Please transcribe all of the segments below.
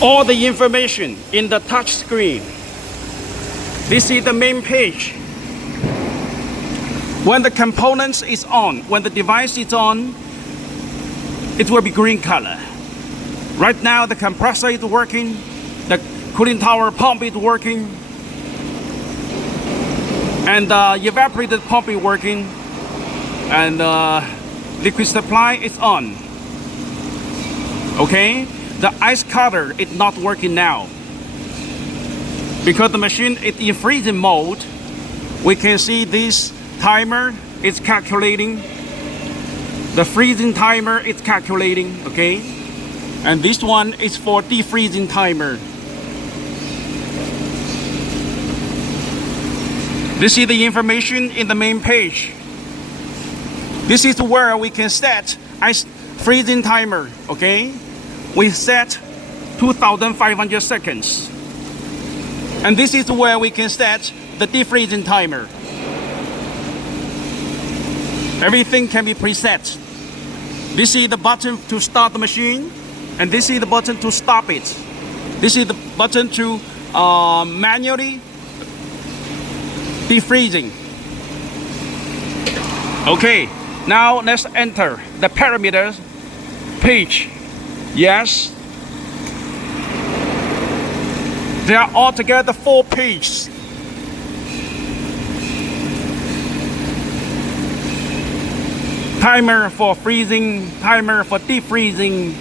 all the information in the touch screen. This is the main page. When the components is on, when the device is on, it will be green color. Right now the compressor is working, the cooling tower pump is working, and the evaporator pump is working, and liquid supply is on. Okay, the ice cutter is not working now because the machine is in freezing mode. We can see this timer is calculating. The freezing timer is calculating, okay? And this one is for defreezing timer. This is the information in the main page. This is where we can set ice freezing timer, okay? We set 2,500 seconds. And this is where we can set the defreezing timer. Everything can be preset. This is the button to start the machine, and this is the button to stop it. This is the button to manually defreezing. Okay, now let's enter the parameters page. Yes, there are altogether 4 pages. Timer for freezing, timer for defreezing.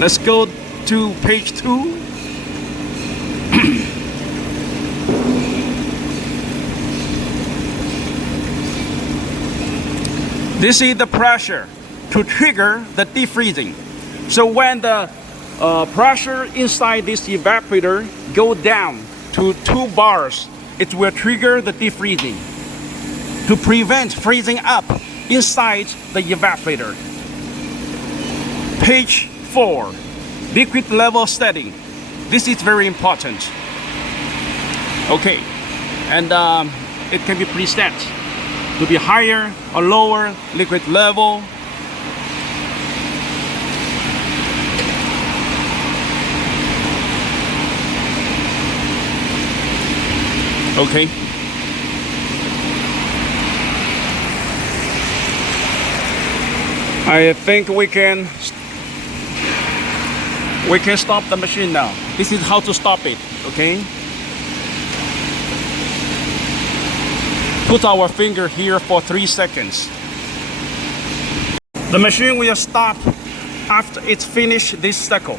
Let's go to page 2. This is the pressure to trigger the defreezing. So when the pressure inside this evaporator go down to 2 bars, it will trigger the defreezing to prevent freezing up inside the evaporator. Page 4, liquid level setting. This is very important. Okay, and it can be preset to be higher or lower liquid level. Okay. I think we can stop the machine now. This is how to stop it, okay? Put our finger here for 3 seconds. The machine will stop after it's finished this cycle.